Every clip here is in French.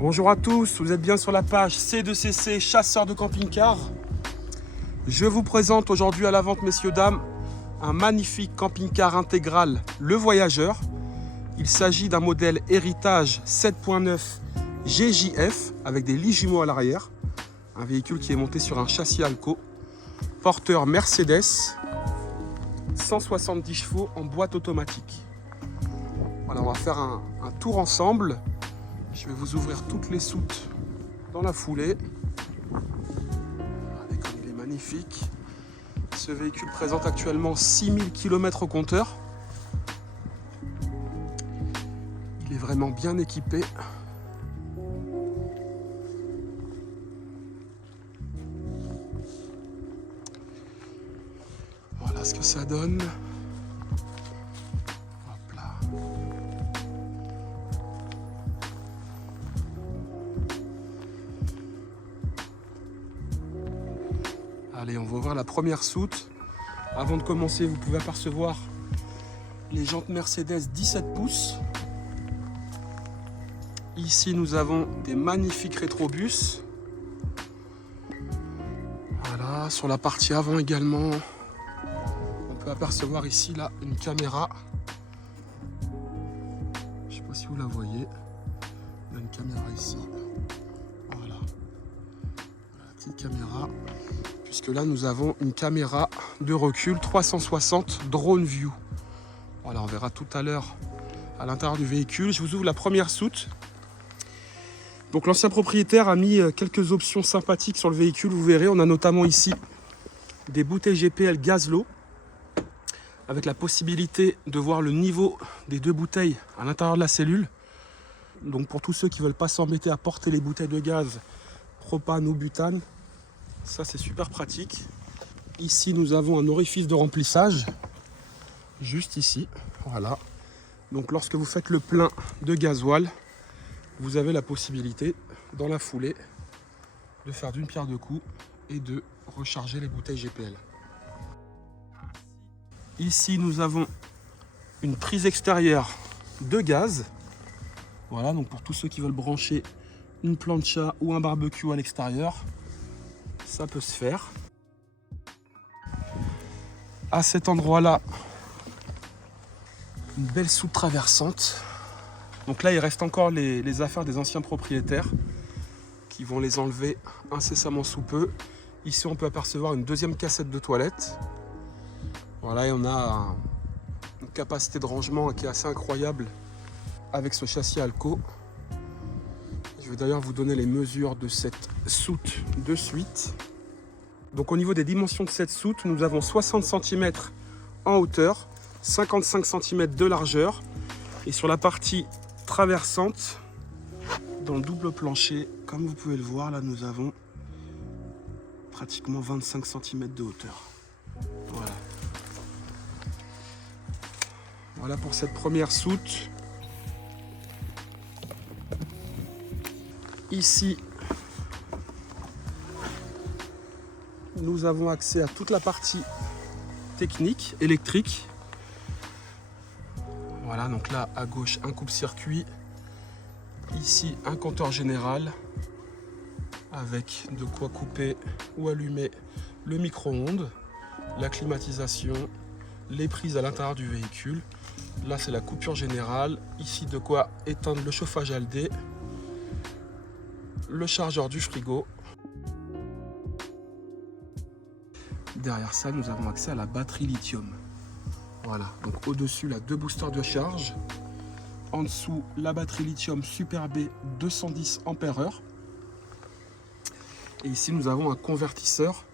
Bonjour à tous, vous êtes bien sur la page C2CC Chasseur de camping-car. Je vous présente aujourd'hui à la vente, messieurs, dames, un magnifique camping-car intégral, le Voyageur. Il s'agit d'un modèle héritage 7.9 GJF avec des lits jumeaux à l'arrière. Un véhicule qui est monté sur un châssis Alco, porteur Mercedes, 170 chevaux en boîte automatique. Voilà, on va faire un tour ensemble. Je vais vous ouvrir toutes les soutes dans la foulée. Regardez comme il est magnifique. Ce véhicule présente actuellement 6000 km au compteur. Il est vraiment bien équipé. Voilà ce que ça donne. Hop là. Allez, on va ouvrir la première soute. Avant de commencer, vous pouvez apercevoir les jantes Mercedes 17 pouces. Ici, nous avons des magnifiques rétrobus. Voilà, sur la partie avant également, on peut apercevoir ici là une caméra. Je ne sais pas si vous la voyez. Il y a une caméra ici. Voilà. La petite caméra. Puisque là, nous avons une caméra de recul 360 Drone View. Voilà, on verra tout à l'heure à l'intérieur du véhicule. Je vous ouvre la première soute. Donc l'ancien propriétaire a mis quelques options sympathiques sur le véhicule. Vous verrez, on a notamment ici des bouteilles GPL Gazlo avec la possibilité de voir le niveau des deux bouteilles à l'intérieur de la cellule. Donc pour tous ceux qui ne veulent pas s'embêter à porter les bouteilles de gaz propane ou butane, ça c'est super pratique. Ici nous avons un orifice de remplissage, juste ici, voilà. Donc lorsque vous faites le plein de gasoil, vous avez la possibilité, dans la foulée, de faire d'une pierre deux coups et de recharger les bouteilles GPL. Ici nous avons une prise extérieure de gaz. Voilà, donc pour tous ceux qui veulent brancher une plancha ou un barbecue à l'extérieur, ça peut se faire. À cet endroit-là, une belle soute traversante. Donc là, il reste encore les affaires des anciens propriétaires qui vont les enlever incessamment sous peu. Ici, on peut apercevoir une deuxième cassette de toilette. Voilà, et on a une capacité de rangement qui est assez incroyable avec ce châssis Alco. Je vais d'ailleurs vous donner les mesures de cette soute de suite. Donc au niveau des dimensions de cette soute, nous avons 60 cm en hauteur, 55 cm de largeur. Et sur la partie traversante, dans le double plancher, comme vous pouvez le voir, là nous avons pratiquement 25 cm de hauteur. Voilà. Voilà pour cette première soute. Ici, nous avons accès à toute la partie technique, électrique. Voilà, donc là à gauche un coupe-circuit, ici un compteur général avec de quoi couper ou allumer le micro-ondes, la climatisation, les prises à l'intérieur du véhicule. Là c'est la coupure générale, ici de quoi éteindre le chauffage ALD, le chargeur du frigo. Derrière ça, nous avons accès à la batterie lithium. Voilà, donc au-dessus, là, deux boosters de charge. En dessous, la batterie lithium Super B 210 Ah. Et ici, nous avons un convertisseur.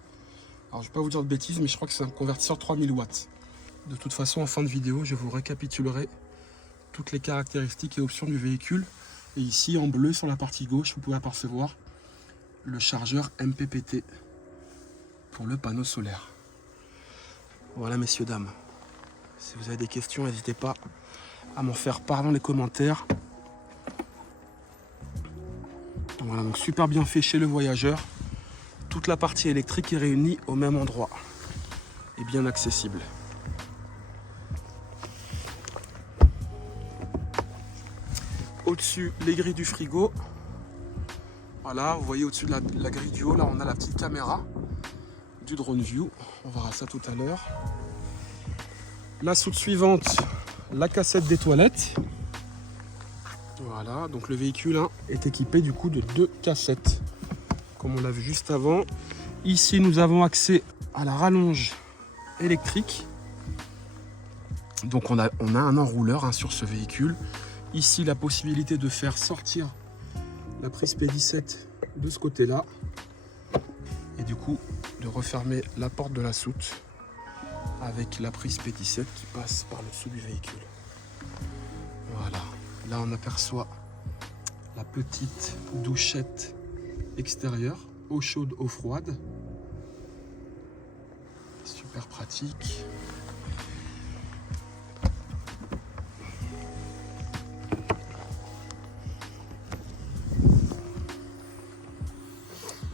Alors, je ne vais pas vous dire de bêtises, mais je crois que c'est un convertisseur 3000 watts. De toute façon, en fin de vidéo, je vous récapitulerai toutes les caractéristiques et options du véhicule. Et ici, en bleu, sur la partie gauche, vous pouvez apercevoir le chargeur MPPT pour le panneau solaire. Voilà, messieurs, dames. Si vous avez des questions, n'hésitez pas à m'en faire part dans les commentaires. Voilà, donc super bien fait chez le Voyageur. Toute la partie électrique est réunie au même endroit et bien accessible. Au-dessus, les grilles du frigo. Voilà, vous voyez au-dessus de la grille du haut, là on a la petite caméra du drone view. On verra ça tout à l'heure. La soute suivante, la cassette des toilettes. Voilà, donc le véhicule est équipé du coup de 2 cassettes, comme on l'a vu juste avant. Ici, nous avons accès à la rallonge électrique. Donc on a un enrouleur sur ce véhicule. Ici, la possibilité de faire sortir la prise P17 de ce côté-là. Et du coup, de refermer la porte de la soute avec la prise P17 qui passe par le dessous du véhicule. Voilà. Là, on aperçoit la petite douchette extérieure, eau chaude, eau froide. Super pratique.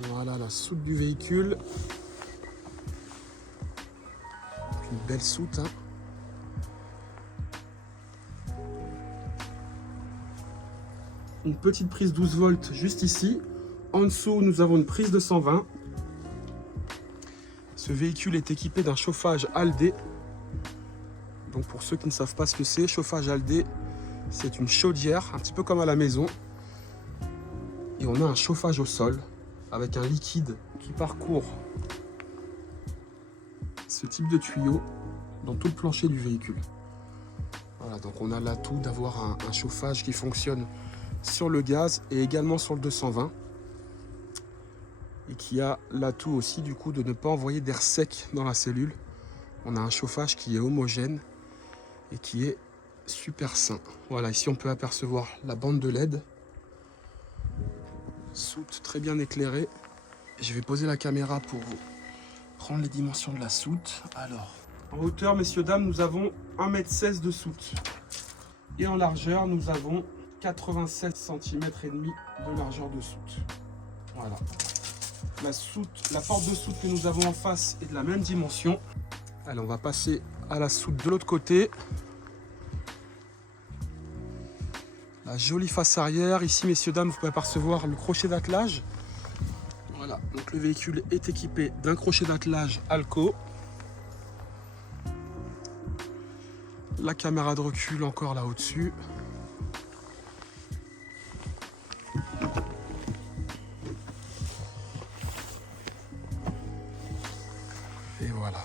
Voilà la soute du véhicule. Une belle soute. Une petite prise 12 volts juste ici. En dessous, nous avons une prise de 120. Ce véhicule est équipé d'un chauffage Aldé. Donc pour ceux qui ne savent pas ce que c'est, chauffage Aldé, c'est une chaudière, un petit peu comme à la maison. Et on a un chauffage au sol avec un liquide qui parcourt ce type de tuyau dans tout le plancher du véhicule. Voilà, donc on a l'atout d'avoir un chauffage qui fonctionne sur le gaz et également sur le 220. Et qui a l'atout aussi du coup de ne pas envoyer d'air sec dans la cellule. On a un chauffage qui est homogène et qui est super sain. Voilà, ici on peut apercevoir la bande de LED. Soute très bien éclairée. Je vais poser la caméra pour vous prendre les dimensions de la soute. Alors, en hauteur, messieurs, dames, nous avons 1,16 m de soute. Et en largeur, nous avons 87 cm et demi de largeur de soute. Voilà. La porte de soute que nous avons en face est de la même dimension. Allez, on va passer à la soute de l'autre côté. La jolie face arrière. Ici, messieurs, dames, vous pouvez apercevoir le crochet d'attelage. Voilà, donc le véhicule est équipé d'un crochet d'attelage Alco. La caméra de recul encore là au-dessus. Et voilà.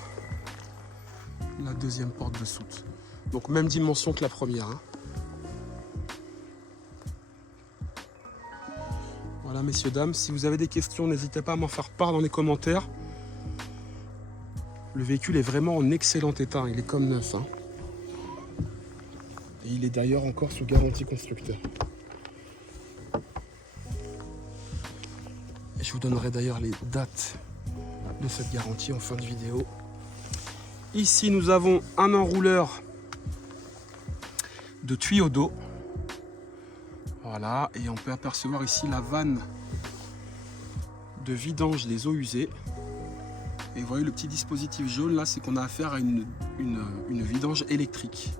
La deuxième porte de soute. Donc même dimension que la première. Voilà, messieurs, dames, si vous avez des questions, n'hésitez pas à m'en faire part dans les commentaires. Le véhicule est vraiment en excellent état, il est comme neuf. Et il est d'ailleurs encore sous garantie constructeur. Et je vous donnerai d'ailleurs les dates de cette garantie en fin de vidéo. Ici, nous avons un enrouleur de tuyaux d'eau. Voilà, et on peut apercevoir ici la vanne de vidange des eaux usées. Et vous voyez le petit dispositif jaune là, c'est qu'on a affaire à une vidange électrique.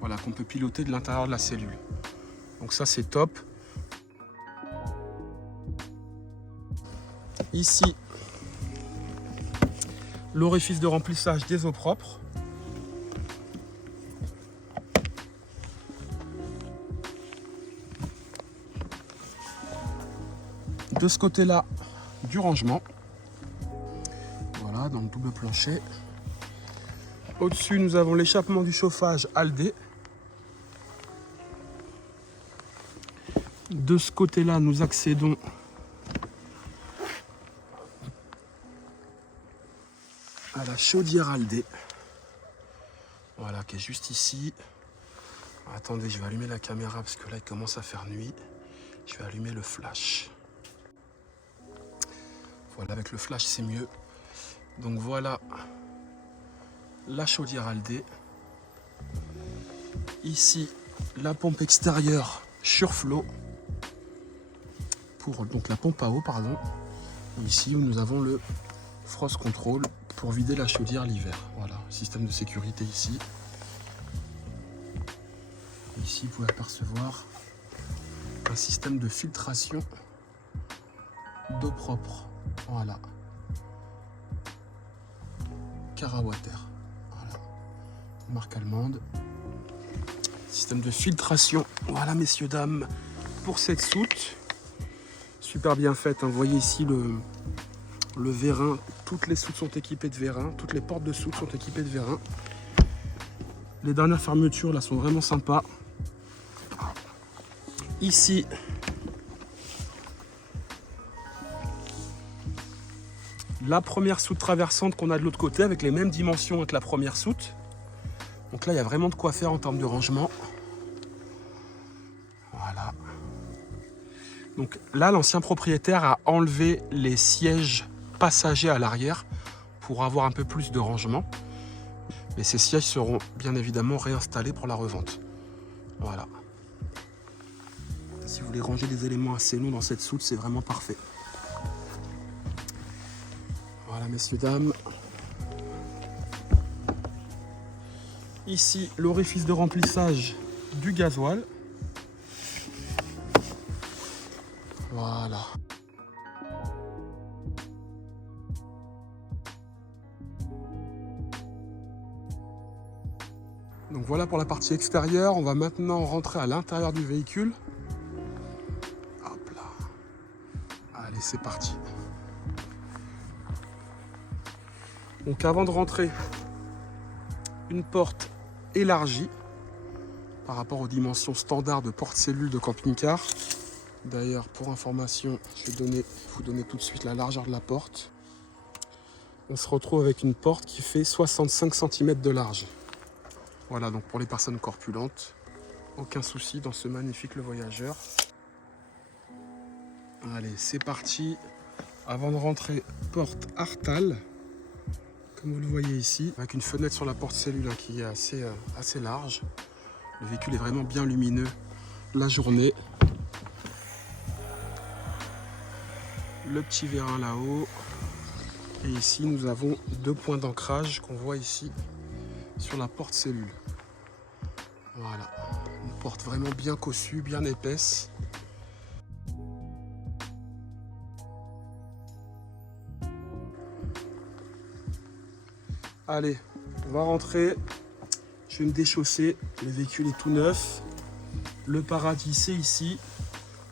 Voilà, qu'on peut piloter de l'intérieur de la cellule. Donc ça c'est top. Ici, l'orifice de remplissage des eaux propres. De ce côté-là, du rangement. Voilà, dans le double plancher. Au-dessus, nous avons l'échappement du chauffage Aldé. De ce côté-là, nous accédons à la chaudière Aldé. Voilà, qui est juste ici. Attendez, je vais allumer la caméra parce que là, il commence à faire nuit. Je vais allumer le flash. Voilà, avec le flash, c'est mieux. Donc voilà la chaudière Aldé. Ici, la pompe extérieure Surflow. Pour donc la pompe à eau, pardon. Ici, où nous avons le Frost Control pour vider la chaudière l'hiver. Voilà, système de sécurité ici. Ici, vous pouvez apercevoir un système de filtration d'eau propre. Voilà. Carawater. Voilà. Marque allemande. Système de filtration. Voilà, messieurs, dames, pour cette soute. Super bien faite. Hein. Vous voyez ici le vérin. Toutes les soutes sont équipées de vérin. Toutes les portes de soute sont équipées de vérin. Les dernières fermetures là sont vraiment sympas. Ici, la première soute traversante qu'on a de l'autre côté avec les mêmes dimensions que la première soute. Donc là, il y a vraiment de quoi faire en termes de rangement. Voilà. Donc là, l'ancien propriétaire a enlevé les sièges passagers à l'arrière pour avoir un peu plus de rangement. Mais ces sièges seront bien évidemment réinstallés pour la revente. Voilà. Si vous voulez ranger des éléments assez longs dans cette soute, c'est vraiment parfait. Voilà, messieurs, dames. Ici, l'orifice de remplissage du gasoil. Voilà. Donc voilà pour la partie extérieure. On va maintenant rentrer à l'intérieur du véhicule. Hop là. Allez, c'est parti. Donc avant de rentrer, une porte élargie par rapport aux dimensions standards de porte-cellule de camping-car. D'ailleurs, pour information, je vais vous donner tout de suite la largeur de la porte. On se retrouve avec une porte qui fait 65 cm de large. Voilà, donc pour les personnes corpulentes, aucun souci dans ce magnifique Le Voyageur. Allez, c'est parti. Avant de rentrer, porte Artal, comme vous le voyez ici, avec une fenêtre sur la porte-cellule hein, qui est assez large. Le véhicule est vraiment bien lumineux la journée. Le petit vérin là-haut. Et ici, nous avons 2 points d'ancrage qu'on voit ici sur la porte-cellule. Voilà, une porte vraiment bien cossue, bien épaisse. Allez, on va rentrer. Je vais me déchausser. Le véhicule est tout neuf. Le paradis, c'est ici.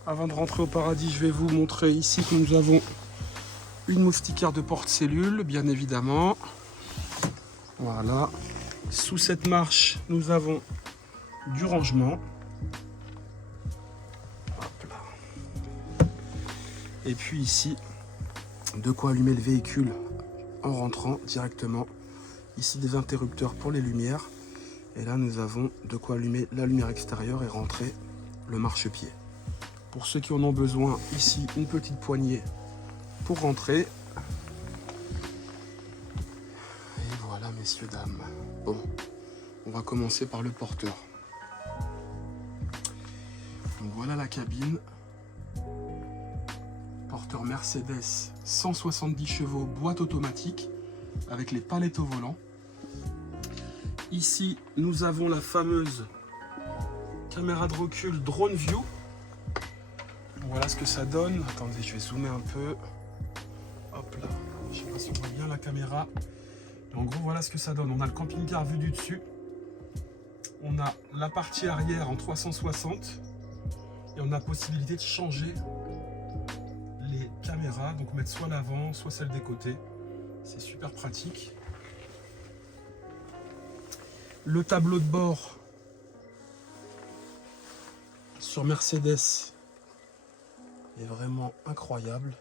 Avant de rentrer au paradis, je vais vous montrer ici que nous avons une moustiquaire de porte-cellule, bien évidemment. Voilà. Sous cette marche, nous avons du rangement. Hop là. Et puis ici, de quoi allumer le véhicule en rentrant directement. Ici, des interrupteurs pour les lumières. Et là, nous avons de quoi allumer la lumière extérieure et rentrer le marchepied. Pour ceux qui en ont besoin, ici, une petite poignée pour rentrer. Et voilà, messieurs, dames. Bon, on va commencer par le porteur. Donc voilà la cabine. Porteur Mercedes 170 chevaux, boîte automatique avec les palettes au volant. Ici, nous avons la fameuse caméra de recul Drone View. Voilà ce que ça donne. Attendez, je vais zoomer un peu. Hop là, je ne sais pas si on voit bien la caméra. En gros, voilà ce que ça donne. On a le camping-car vu du dessus. On a la partie arrière en 360. Et on a possibilité de changer les caméras. Donc mettre soit l'avant, soit celle des côtés. C'est super pratique. Le tableau de bord sur Mercedes est vraiment incroyable,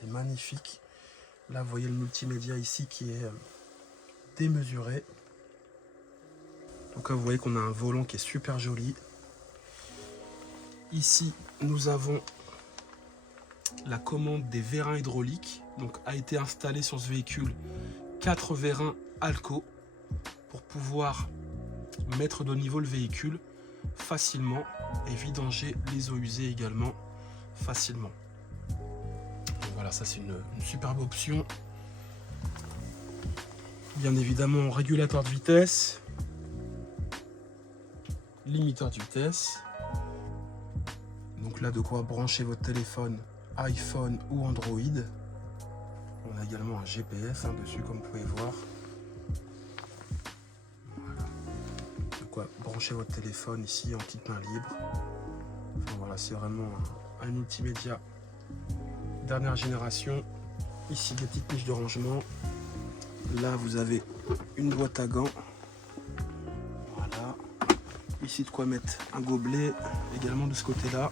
il est magnifique. Là, vous voyez le multimédia ici qui est démesuré. Donc là, vous voyez qu'on a un volant qui est super joli. Ici, nous avons la commande des vérins hydrauliques. Donc, a été installé sur ce véhicule 4 vérins Alco pour pouvoir mettre de niveau le véhicule facilement et vidanger les eaux usées également facilement. Donc voilà, ça c'est une superbe option. Bien évidemment, régulateur de vitesse, limiteur de vitesse. Donc là, de quoi brancher votre téléphone iPhone ou Android. On a également un GPS dessus, comme vous pouvez voir. Voilà. De quoi brancher votre téléphone ici en kit main libre. Enfin, voilà, c'est vraiment un multimédia dernière génération. Ici des petites niches de rangement. Là vous avez une boîte à gants. Voilà. Ici de quoi mettre un gobelet. Également de ce côté là.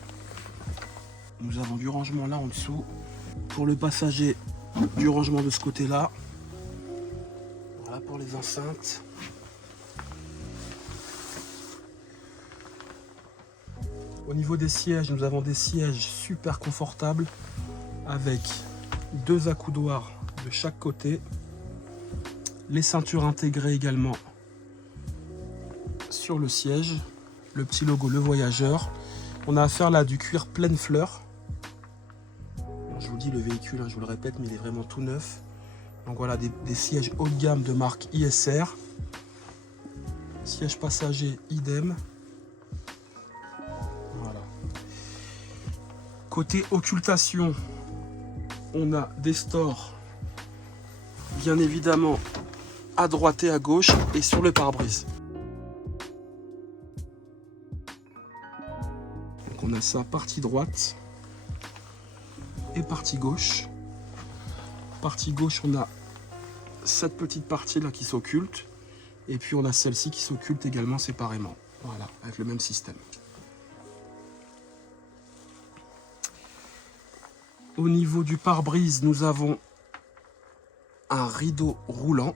Nous avons du rangement là en dessous. Pour le passager, du rangement de ce côté là. Voilà pour les enceintes. Au niveau des sièges, nous avons des sièges super confortables avec 2 accoudoirs de chaque côté. Les ceintures intégrées également sur le siège. Le petit logo Le Voyageur. On a affaire là à du cuir pleine fleur. Je vous dis le véhicule, je vous le répète, mais il est vraiment tout neuf. Donc voilà, des sièges haut de gamme de marque ISR. Siège passager idem. Voilà. Côté occultation, on a des stores, bien évidemment, à droite et à gauche, et sur le pare-brise. Donc on a ça partie droite et partie gauche. Partie gauche, on a cette petite partie là qui s'occulte, et puis on a celle-ci qui s'occulte également séparément. Voilà, avec le même système. Au niveau du pare-brise, nous avons un rideau roulant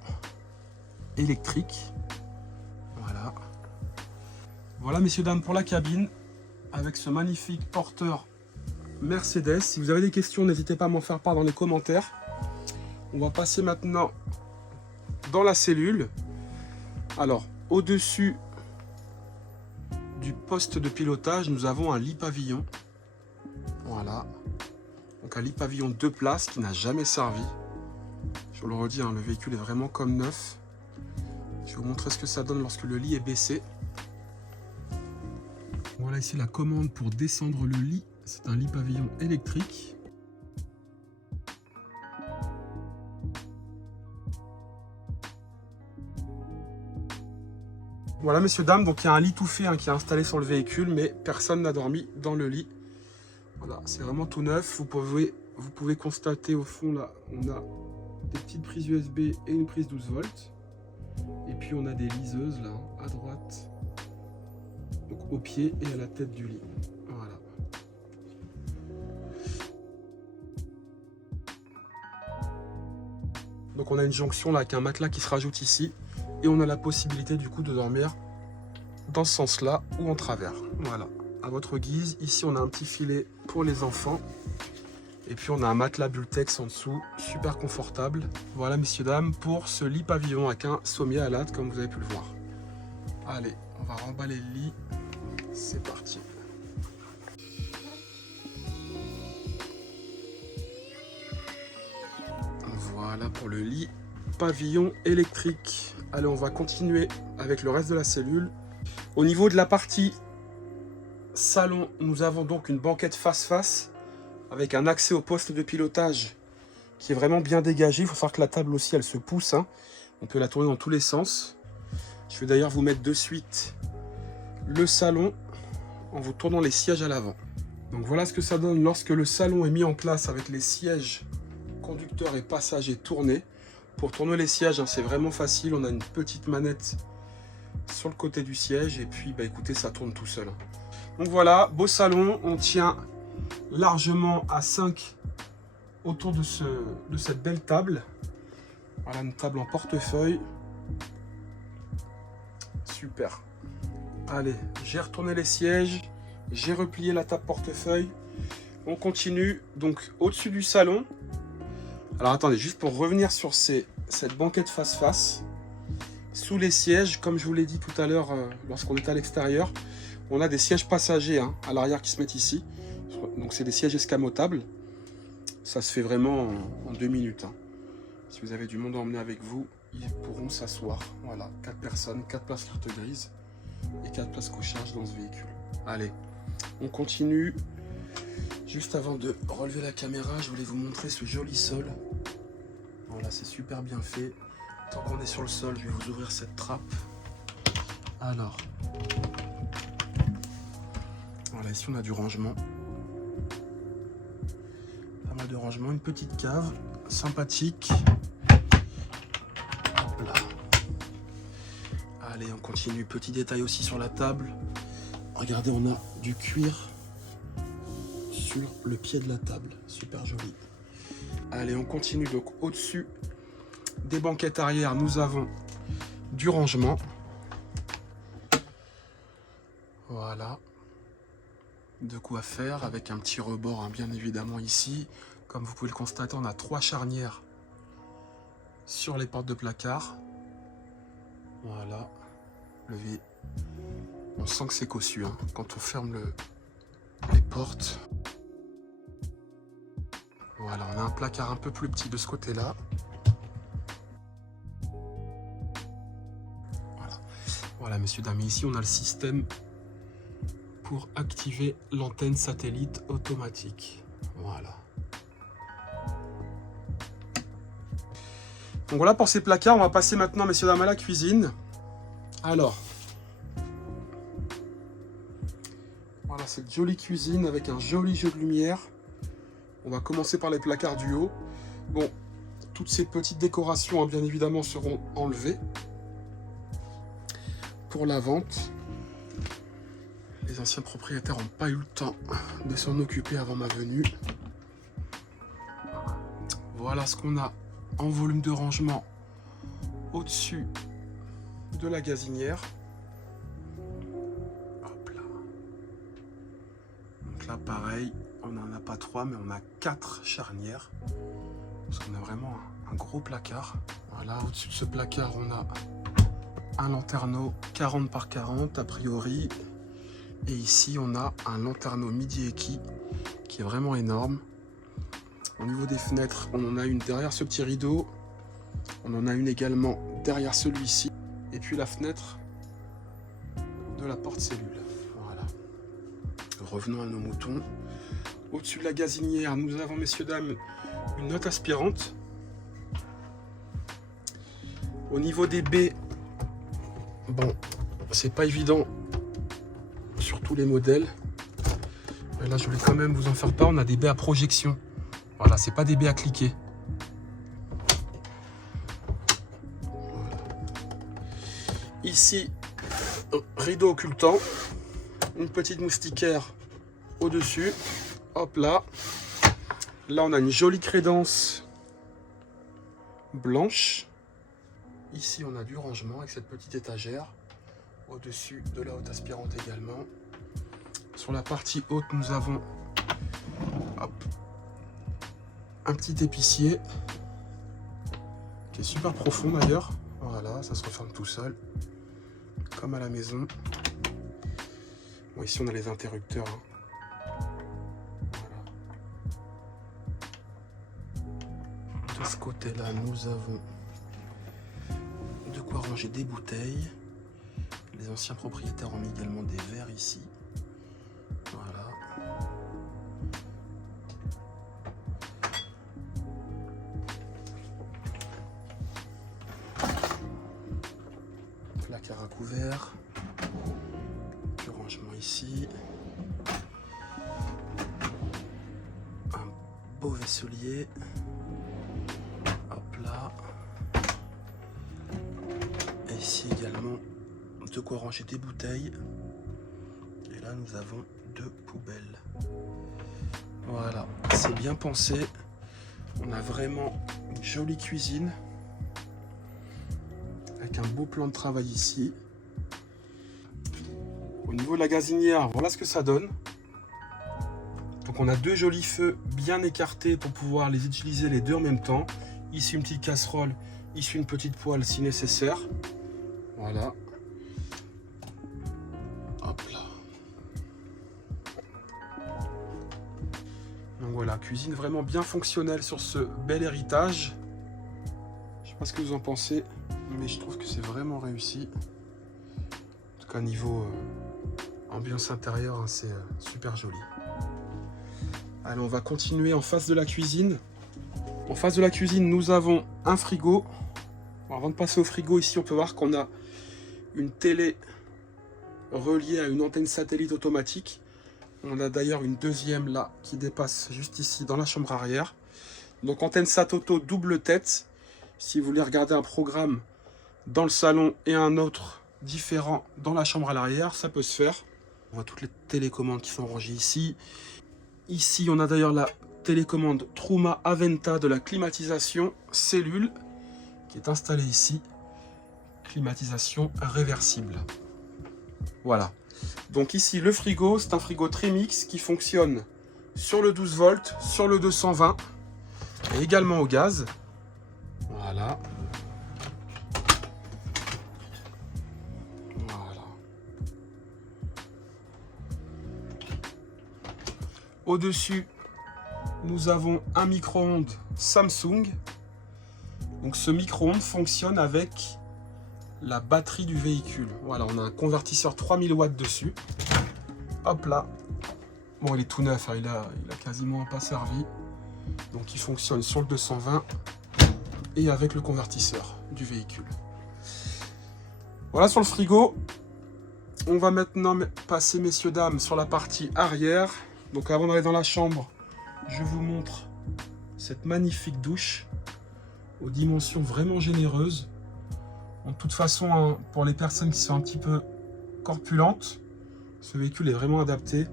électrique. Voilà. Voilà, messieurs, dames, pour la cabine, avec ce magnifique porteur Mercedes. Si vous avez des questions, n'hésitez pas à m'en faire part dans les commentaires. On va passer maintenant dans la cellule. Alors, au-dessus du poste de pilotage, nous avons un lit pavillon. Voilà. Donc un lit pavillon 2 places qui n'a jamais servi. Je vous le redis, le véhicule est vraiment comme neuf. Je vais vous montrer ce que ça donne lorsque le lit est baissé. Voilà ici la commande pour descendre le lit. C'est un lit pavillon électrique. Voilà, messieurs, dames, donc il y a un lit tout fait qui est installé sur le véhicule, mais personne n'a dormi dans le lit. Voilà, c'est vraiment tout neuf. Vous pouvez constater au fond, là, on a des petites prises USB et une prise 12 volts. Et puis on a des liseuses, là, à droite, donc au pied et à la tête du lit. Voilà. Donc on a une jonction là avec un matelas qui se rajoute ici. Et on a la possibilité du coup de dormir dans ce sens-là ou en travers. Voilà, à votre guise. Ici on a un petit filet pour les enfants. Et puis on a un matelas Bultex en dessous, super confortable. Voilà, messieurs, dames, pour ce lit pavillon avec un sommier à latte, comme vous avez pu le voir. Allez, on va remballer le lit. C'est parti. Voilà pour le lit pavillon électrique. Allez, on va continuer avec le reste de la cellule. Au niveau de la partie salon, nous avons donc une banquette face-face avec un accès au poste de pilotage qui est vraiment bien dégagé. Il faut savoir que la table aussi, elle se pousse. On peut la tourner dans tous les sens. Je vais d'ailleurs vous mettre de suite le salon en vous tournant les sièges à l'avant. Donc voilà ce que ça donne lorsque le salon est mis en place avec les sièges conducteurs et passagers tournés. Pour tourner les sièges, c'est vraiment facile. On a une petite manette sur le côté du siège et puis écoutez, ça tourne tout seul. Donc voilà, beau salon. On tient largement à 5 autour de cette belle table. Voilà, une table en portefeuille. Super. Allez, j'ai retourné les sièges, j'ai replié la table portefeuille. On continue donc au-dessus du salon. Alors attendez, juste pour revenir sur cette banquette face-face, sous les sièges, comme je vous l'ai dit tout à l'heure lorsqu'on était à l'extérieur, on a des sièges passagers à l'arrière qui se mettent ici. Donc c'est des sièges escamotables. Ça se fait vraiment en 2 minutes. Si vous avez du monde à emmener avec vous, ils pourront s'asseoir. Voilà, 4 personnes, 4 places carte grise et 4 places couchage dans ce véhicule. Allez, on continue. Juste avant de relever la caméra, je voulais vous montrer ce joli sol. Voilà, c'est super bien fait. Tant qu'on est sur le sol, je vais vous ouvrir cette trappe. Alors, voilà, ici on a du rangement. Pas mal de rangement, une petite cave, sympathique. Hop là. Allez, on continue. Petit détail aussi sur la table. Regardez, on a du cuir sur le pied de la table. Super joli. Allez, on continue. Donc, au-dessus des banquettes arrière, nous avons du rangement. Voilà. De quoi faire avec un petit rebord, hein, bien évidemment, ici. Comme vous pouvez le constater, on a 3 charnières sur les portes de placard. Voilà. Levé. On sent que c'est cossu hein, quand on ferme les portes. Voilà, on a un placard un peu plus petit de ce côté-là. Voilà. Voilà, messieurs, dames, ici on a le système pour activer l'antenne satellite automatique. Voilà. Donc voilà pour ces placards. On va passer maintenant, messieurs, dames, à la cuisine. Alors, voilà cette jolie cuisine avec un joli jeu de lumière. On va commencer par les placards du haut. Bon, toutes ces petites décorations, hein, bien évidemment, seront enlevées pour la vente. Les anciens propriétaires n'ont pas eu le temps de s'en occuper avant ma venue. Voilà ce qu'on a en volume de rangement au-dessus de la gazinière. Hop là. Donc là, pareil, on n'en a pas 3, mais on a 4 charnières. Parce qu'on a vraiment un gros placard. Voilà, au-dessus de ce placard, on a un lanterneau 40 par 40 a priori. Et ici, on a un lanterneau midi équi qui est vraiment énorme. Au niveau des fenêtres, on en a une derrière ce petit rideau. On en a une également derrière celui-ci. Et puis la fenêtre de la porte cellule. Voilà. Revenons à nos moutons. Au-dessus de la gazinière, nous avons, messieurs, dames, une note aspirante. Au niveau des baies, bon, c'est pas évident sur tous les modèles. Mais là, je voulais quand même vous en faire part. On a des baies à projection. Voilà, c'est pas des baies à cliquer. Voilà. Ici, rideau occultant. Une petite moustiquaire au-dessus. Hop là. Là, on a une jolie crédence blanche. Ici, on a du rangement avec cette petite étagère. Au-dessus de la haute aspirante également. Sur la partie haute, nous avons hop, un petit épicier qui est super profond d'ailleurs. Voilà, ça se referme tout seul, comme à la maison. Bon, ici, on a les interrupteurs. Hein. Voilà. De ce côté-là, nous avons de quoi ranger des bouteilles. Les anciens propriétaires ont mis également des verres ici. Voilà. Placard à couvert. Du rangement ici. Un beau vaisselier. Hop là. Et ici également de quoi ranger des bouteilles. Et là nous avons 2 poubelles. Voilà, c'est bien pensé. On a vraiment une jolie cuisine avec un beau plan de travail ici. Au niveau de la gazinière, voilà ce que ça donne. Donc on a 2 jolis feux bien écartés pour pouvoir les utiliser les 2 en même temps. Ici une petite casserole, ici une petite poêle si nécessaire. Voilà. Hop là. Donc voilà, cuisine vraiment bien fonctionnelle sur ce bel héritage. Je sais pas ce que vous en pensez, mais je trouve que c'est vraiment réussi. En tout cas, niveau ambiance intérieure, hein, c'est super joli. Allez, on va continuer en face de la cuisine. En face de la cuisine, nous avons un frigo. Bon, avant de passer au frigo, ici, on peut voir qu'on a une télé reliée à une antenne satellite automatique. On a d'ailleurs une deuxième là qui dépasse juste ici dans la chambre arrière. Donc antenne sat auto double tête. Si vous voulez regarder un programme dans le salon et un autre différent dans la chambre à l'arrière, ça peut se faire. On voit toutes les télécommandes qui sont rangées ici. Ici, on a d'ailleurs la télécommande Truma Aventa de la climatisation cellule qui est installée ici. Climatisation réversible. Voilà. Donc ici, le frigo, c'est un frigo Trimix qui fonctionne sur le 12 volts, sur le 220 et également au gaz. Voilà. Voilà. Au-dessus, nous avons un micro-ondes Samsung. Donc ce micro-ondes fonctionne avec la batterie du véhicule. Voilà, on a un convertisseur 3000 watts dessus. Hop là. Bon, il est tout neuf, hein, il a quasiment pas servi. Donc il fonctionne sur le 220 et avec le convertisseur du véhicule. Voilà sur le frigo. On va maintenant passer, messieurs, dames, sur la partie arrière. Donc avant d'aller dans la chambre, je vous montre cette magnifique douche aux dimensions vraiment généreuses. De toute façon, hein, pour les personnes qui sont un petit peu corpulentes, ce véhicule est vraiment adapté.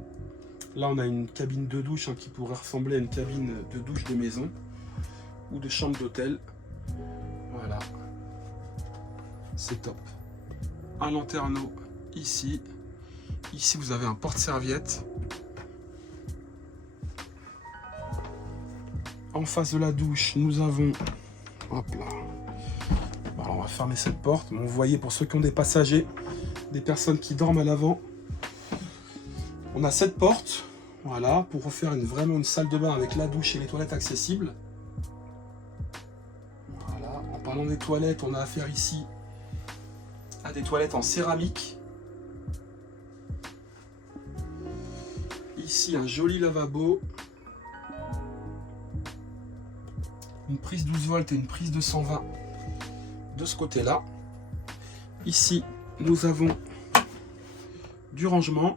Là, on a une cabine de douche hein, qui pourrait ressembler à une cabine de douche de maison ou de chambre d'hôtel. Voilà, c'est top. Un lanterneau ici. Ici, vous avez un porte-serviette. En face de la douche, nous avons... Hop là. Alors, on va fermer cette porte. Bon, vous voyez, pour ceux qui ont des passagers, des personnes qui dorment à l'avant, on a cette porte. Voilà, pour refaire vraiment une salle de bain avec la douche et les toilettes accessibles. Voilà, en parlant des toilettes, on a affaire ici à des toilettes en céramique. Ici, un joli lavabo. Une prise 12 volts et une prise 220 de ce côté-là. Ici, nous avons du rangement.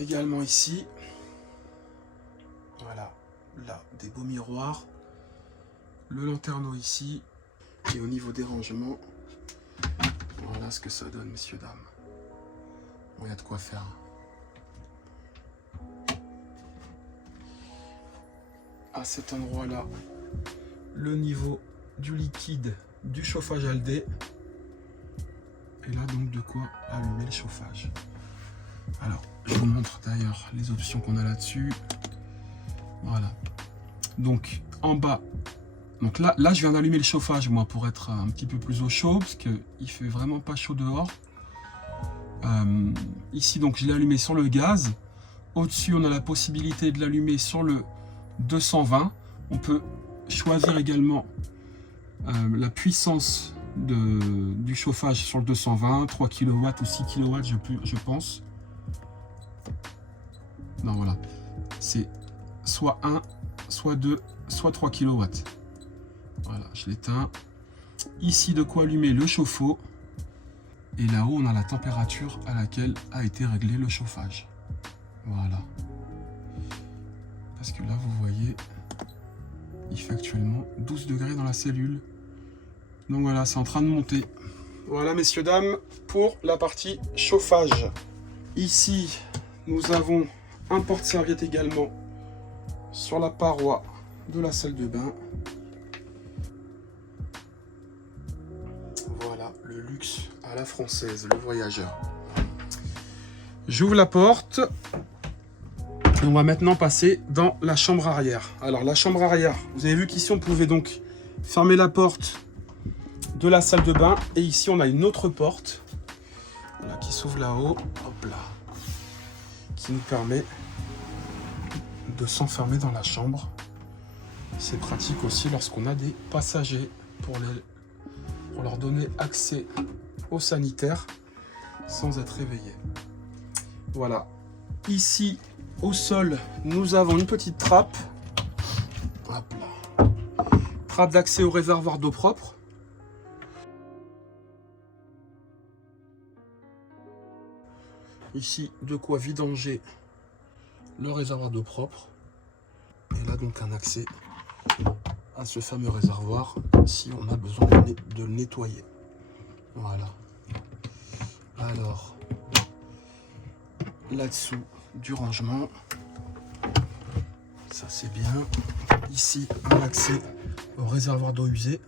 Également ici. Voilà, là, des beaux miroirs. Le lanterneau ici. Et au niveau des rangements, voilà ce que ça donne, messieurs, dames. Bon, il y a de quoi faire. À cet endroit-là, le niveau du liquide du chauffage Aldé. Et là, donc, de quoi allumer le chauffage. Alors, je vous montre d'ailleurs les options qu'on a là-dessus. Voilà. Donc, en bas, donc là, je viens d'allumer le chauffage, moi, pour être un petit peu plus au chaud, parce qu'il fait vraiment pas chaud dehors. Ici, donc, je l'ai allumé sur le gaz. Au-dessus, on a la possibilité de l'allumer sur le 220. On peut choisir également la puissance du chauffage sur le 220, 3 kW ou 6 kW, je pense. Non, voilà. C'est soit 1, soit 2, soit 3 kW. Voilà, je l'éteins. Ici, de quoi allumer le chauffe-eau. Et là-haut, on a la température à laquelle a été réglé le chauffage. Voilà. Parce que là, vous voyez, il fait actuellement 12 degrés dans la cellule. Donc voilà, c'est en train de monter. Voilà, messieurs, dames, pour la partie chauffage. Ici, nous avons un porte-serviette également sur la paroi de la salle de bain. Voilà, le luxe à la française, le voyageur. J'ouvre la porte. Et on va maintenant passer dans la chambre arrière. Alors, la chambre arrière, vous avez vu qu'ici, on pouvait donc fermer la porte de la salle de bain. Et ici, on a une autre porte, voilà, qui s'ouvre là-haut. Hop là. Qui nous permet de s'enfermer dans la chambre. C'est pratique aussi lorsqu'on a des passagers pour leur donner accès au sanitaire sans être réveillé. Voilà. Ici, au sol, nous avons une petite trappe. Hop là. Trappe d'accès au réservoir d'eau propre. Ici, de quoi vidanger le réservoir d'eau propre. Et là, donc, un accès à ce fameux réservoir si on a besoin de le nettoyer. Voilà. Alors, là-dessous, du rangement. Ça, c'est bien. Ici, un accès au réservoir d'eau usée.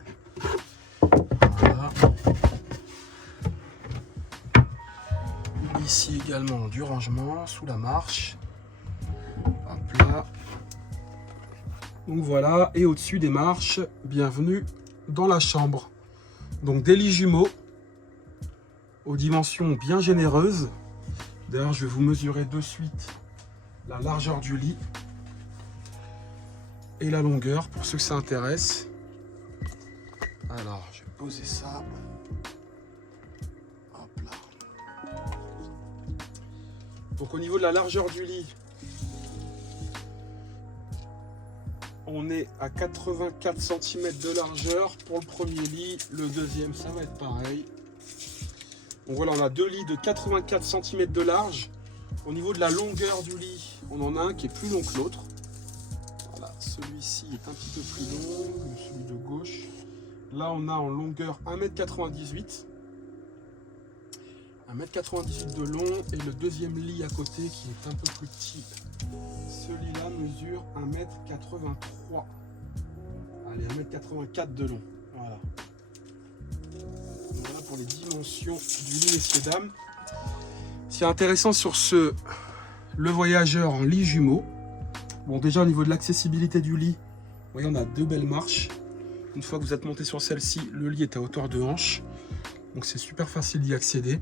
Voilà. Ici également du rangement sous la marche. Hop là. Donc voilà, et au-dessus des marches, bienvenue dans la chambre. Donc des lits jumeaux aux dimensions bien généreuses. D'ailleurs, je vais vous mesurer de suite la largeur du lit et la longueur pour ceux que ça intéresse. Alors, je vais poser ça. Hop là. Donc au niveau de la largeur du lit, on est à 84 cm de largeur pour le premier lit. Le deuxième, ça va être pareil. Donc voilà, on a deux lits de 84 cm de large. Au niveau de la longueur du lit, on en a un qui est plus long que l'autre. Voilà, celui-ci est un petit peu plus long que celui de gauche. Là, on a en longueur 1,98 m. 1,98 m de long. Et le deuxième lit à côté, qui est un peu plus petit, celui-là mesure 1,83 m. Allez, 1,84 m de long. Voilà. Voilà pour les dimensions du lit, messieurs, dames. C'est intéressant sur le voyageur en lit jumeau. Bon, déjà au niveau de l'accessibilité du lit, vous voyez, on a deux belles marches. Une fois que vous êtes monté sur celle-ci, le lit est à hauteur de hanche. Donc c'est super facile d'y accéder.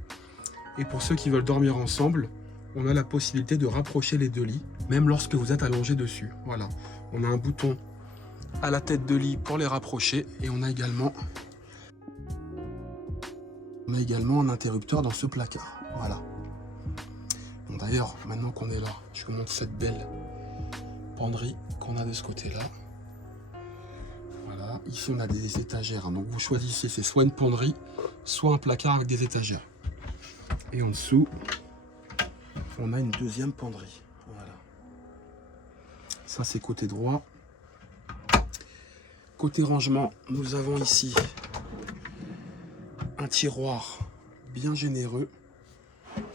Et pour ceux qui veulent dormir ensemble, on a la possibilité de rapprocher les deux lits, même lorsque vous êtes allongé dessus. Voilà, on a un bouton à la tête de lit pour les rapprocher. Et on a également un interrupteur dans ce placard. Voilà. D'ailleurs, maintenant qu'on est là, je vous montre cette belle penderie qu'on a de ce côté-là. Voilà, ici on a des étagères. Donc vous choisissez, c'est soit une penderie, soit un placard avec des étagères. Et en dessous, on a une deuxième penderie. Voilà. Ça c'est côté droit. Côté rangement, nous avons ici un tiroir bien généreux.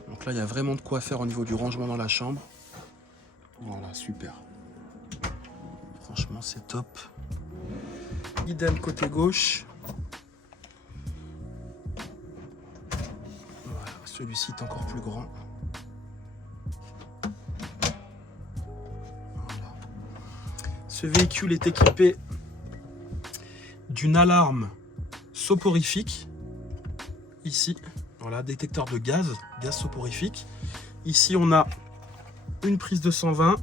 Donc là, il y a vraiment de quoi faire au niveau du rangement dans la chambre. Voilà, super. Franchement, c'est top. Idem côté gauche. Voilà, celui-ci est encore plus grand. Voilà. Ce véhicule est équipé d'une alarme soporifique. Ici, voilà, détecteur de gaz soporifique. Ici, on a une prise de 120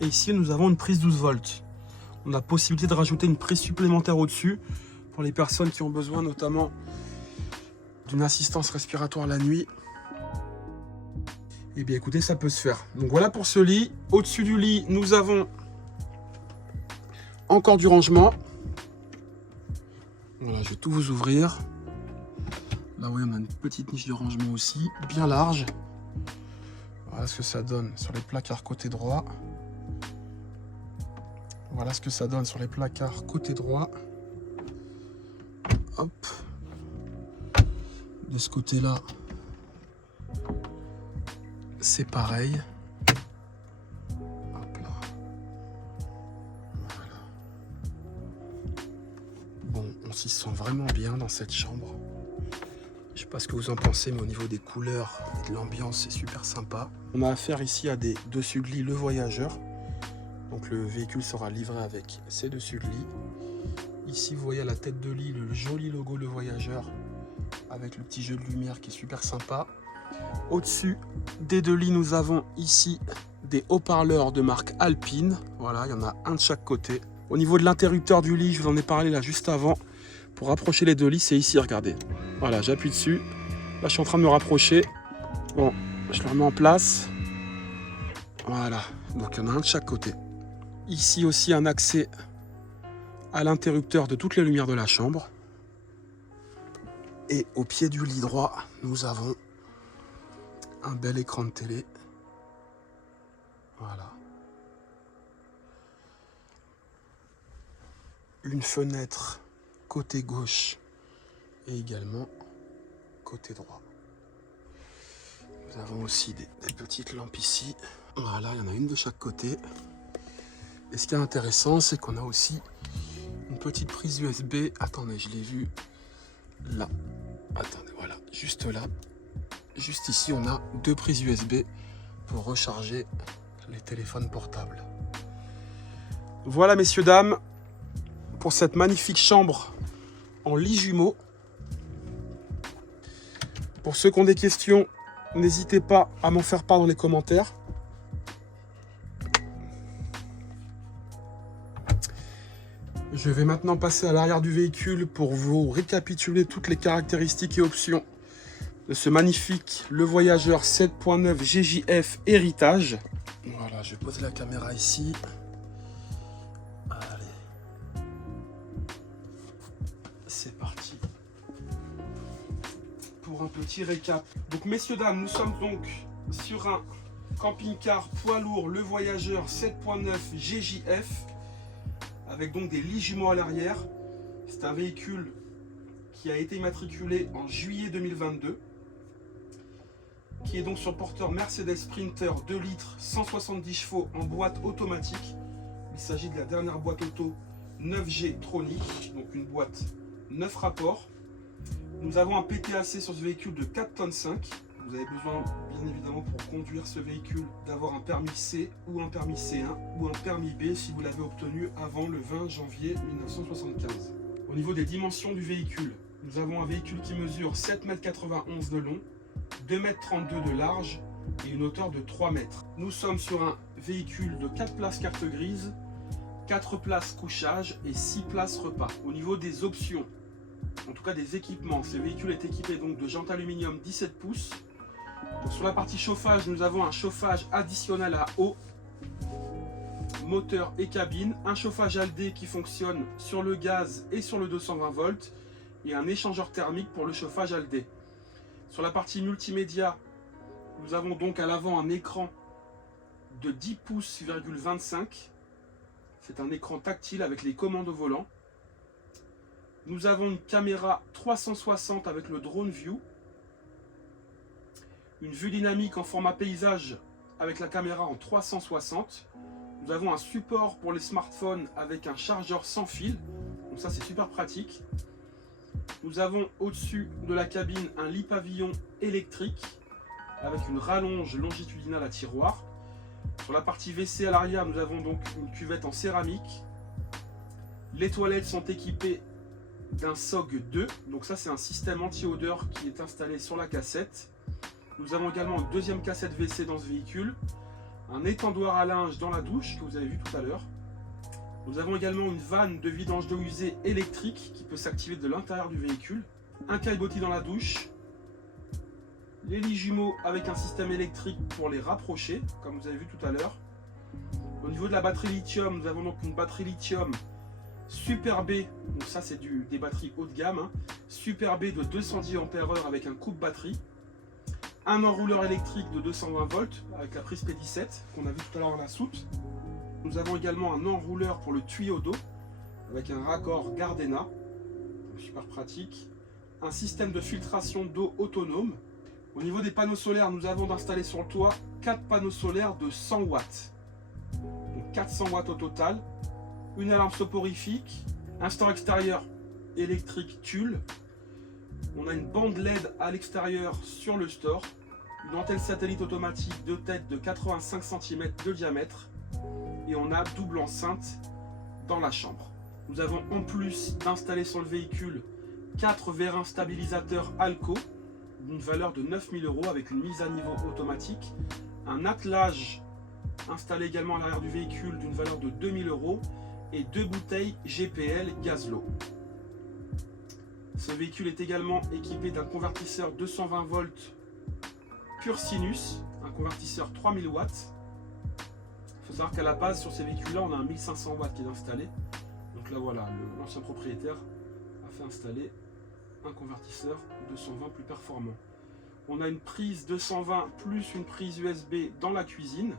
et ici, nous avons une prise 12 volts. On a possibilité de rajouter une prise supplémentaire au-dessus pour les personnes qui ont besoin notamment d'une assistance respiratoire la nuit. Et bien écoutez, ça peut se faire. Donc voilà pour ce lit. Au-dessus du lit, nous avons encore du rangement. Voilà, je vais tout vous ouvrir. Là, oui, on a une petite niche de rangement aussi, bien large. Voilà ce que ça donne sur les placards côté droit. Voilà ce que ça donne sur les placards côté droit. Hop. De ce côté-là, c'est pareil. Hop là. Voilà. Bon, on s'y sent vraiment bien dans cette chambre. Je sais pas ce que vous en pensez, mais au niveau des couleurs et de l'ambiance, c'est super sympa. On a affaire ici à des dessus de lit Le Voyageur. Donc le véhicule sera livré avec ces dessus de lit. Ici, vous voyez à la tête de lit le joli logo Le Voyageur avec le petit jeu de lumière qui est super sympa. Au-dessus des deux lits, nous avons ici des haut-parleurs de marque Alpine. Voilà, il y en a un de chaque côté. Au niveau de l'interrupteur du lit, je vous en ai parlé là juste avant. Pour rapprocher les deux lits, c'est ici, regardez. Voilà, j'appuie dessus. Là, je suis en train de me rapprocher. Bon, je le remets en place. Voilà, donc il y en a un de chaque côté. Ici aussi un accès à l'interrupteur de toutes les lumières de la chambre. Et au pied du lit droit, nous avons un bel écran de télé. Voilà. Une fenêtre côté gauche et également côté droit. Nous avons aussi des petites lampes ici. Voilà, il y en a une de chaque côté. Et ce qui est intéressant, c'est qu'on a aussi une petite prise USB. Attendez, je l'ai vu là. Attendez, voilà, juste là. Juste ici, on a 2 prises USB pour recharger les téléphones portables. Voilà, messieurs, dames, pour cette magnifique chambre en lit jumeau. Pour ceux qui ont des questions, n'hésitez pas à m'en faire part dans les commentaires. Je vais maintenant passer à l'arrière du véhicule pour vous récapituler toutes les caractéristiques et options de ce magnifique Le Voyageur 7.9 GJF Héritage. Voilà, je vais poser la caméra ici. Allez. C'est parti. Pour un petit récap. Donc messieurs, dames, nous sommes donc sur un camping-car poids lourd Le Voyageur 7.9 GJF avec donc des lits jumeaux à l'arrière. C'est un véhicule qui a été immatriculé en juillet 2022, qui est donc sur porteur Mercedes Sprinter 2 litres 170 chevaux en boîte automatique. Il s'agit de la dernière boîte auto 9G Tronic, donc une boîte 9 rapports. Nous avons un PTAC sur ce véhicule de 4,5 tonnes. Vous avez besoin, bien évidemment, pour conduire ce véhicule, d'avoir un permis C ou un permis C1 ou un permis B si vous l'avez obtenu avant le 20 janvier 1975. Au niveau des dimensions du véhicule, nous avons un véhicule qui mesure 7,91 m de long, 2,32 m de large et une hauteur de 3 mètres. Nous sommes sur un véhicule de 4 places carte grise, 4 places couchage et 6 places repas. Au niveau des options, en tout cas des équipements, ce véhicule est équipé donc de jantes aluminium 17 pouces. Donc sur la partie chauffage, nous avons un chauffage additionnel à eau, moteur et cabine, un chauffage ALD qui fonctionne sur le gaz et sur le 220 volts et un échangeur thermique pour le chauffage ALD. Sur la partie multimédia, nous avons donc à l'avant un écran de 10 pouces,25. C'est un écran tactile avec les commandes au volant. Nous avons une caméra 360 avec le drone view. Une vue dynamique en format paysage avec la caméra en 360. Nous avons un support pour les smartphones avec un chargeur sans fil. Donc ça, c'est super pratique. Nous avons au-dessus de la cabine un lit pavillon électrique avec une rallonge longitudinale à tiroir. Sur la partie WC à l'arrière, nous avons donc une cuvette en céramique. Les toilettes sont équipées d'un SOG 2. Donc ça, c'est un système anti-odeur qui est installé sur la cassette. Nous avons également une deuxième cassette WC dans ce véhicule, un étendoir à linge dans la douche que vous avez vu tout à l'heure. Nous avons également une vanne de vidange d'eau usée électrique qui peut s'activer de l'intérieur du véhicule, un caillebotis dans la douche, les lits jumeaux avec un système électrique pour les rapprocher, comme vous avez vu tout à l'heure. Au niveau de la batterie lithium, nous avons donc une batterie lithium Super B, donc ça c'est des batteries haut de gamme, hein. Super B de 210 ampères-heure avec un coupe-batterie. Un enrouleur électrique de 220 volts avec la prise P17 qu'on a vu tout à l'heure dans la soute. Nous avons également un enrouleur pour le tuyau d'eau avec un raccord Gardena, super pratique. Un système de filtration d'eau autonome. Au niveau des panneaux solaires, nous avons d'installer sur le toit 4 panneaux solaires de 100 watts. Donc 400 watts au total. Une alarme soporifique, un store extérieur électrique tulle. On a une bande LED à l'extérieur sur le store, une antenne satellite automatique de tête de 85 cm de diamètre et on a double enceinte dans la chambre. Nous avons en plus d'installer sur le véhicule 4 vérins stabilisateurs Alco d'une valeur de 9 000 € avec une mise à niveau automatique, un attelage installé également à l'arrière du véhicule d'une valeur de 2 000 € et 2 bouteilles GPL Gazlo. Ce véhicule est également équipé d'un convertisseur 220 volts pur sinus, un convertisseur 3000 watts. faut savoir qu'à la base, sur ces véhicules-là, on a un 1500 watts qui est installé. Donc là, voilà, l'ancien propriétaire a fait installer un convertisseur 220 plus performant. On a une prise 220 plus une prise USB dans la cuisine.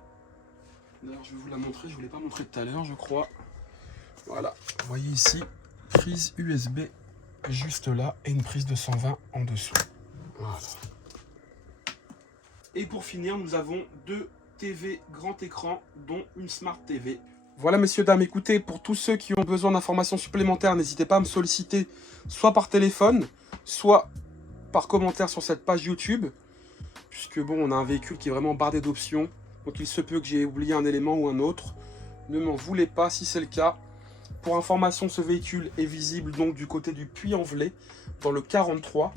D'ailleurs, je vais vous la montrer, je ne vous l'ai pas montré tout à l'heure, je crois. Voilà, vous voyez ici, prise USB juste là et une prise 220 en dessous. Voilà. Et pour finir, nous avons deux TV grand écran, dont une Smart TV. Voilà, messieurs, dames, écoutez, pour tous ceux qui ont besoin d'informations supplémentaires, n'hésitez pas à me solliciter soit par téléphone, soit par commentaire sur cette page YouTube, puisque bon, on a un véhicule qui est vraiment bardé d'options, donc il se peut que j'ai oublié un élément ou un autre. Ne m'en voulez pas si c'est le cas. Pour information, ce véhicule est visible donc du côté du Puy-en-Velay, dans le 43.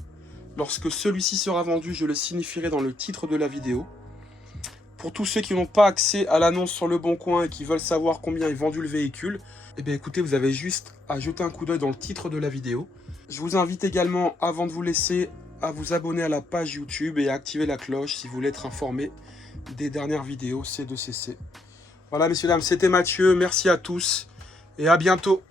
Lorsque celui-ci sera vendu, je le signifierai dans le titre de la vidéo. Pour tous ceux qui n'ont pas accès à l'annonce sur Le Bon Coin et qui veulent savoir combien est vendu le véhicule, eh bien écoutez, vous avez juste à jeter un coup d'œil dans le titre de la vidéo. Je vous invite également, avant de vous laisser, à vous abonner à la page YouTube et à activer la cloche si vous voulez être informé des dernières vidéos C2CC. Voilà, messieurs, dames, c'était Mathieu. Merci à tous et à bientôt.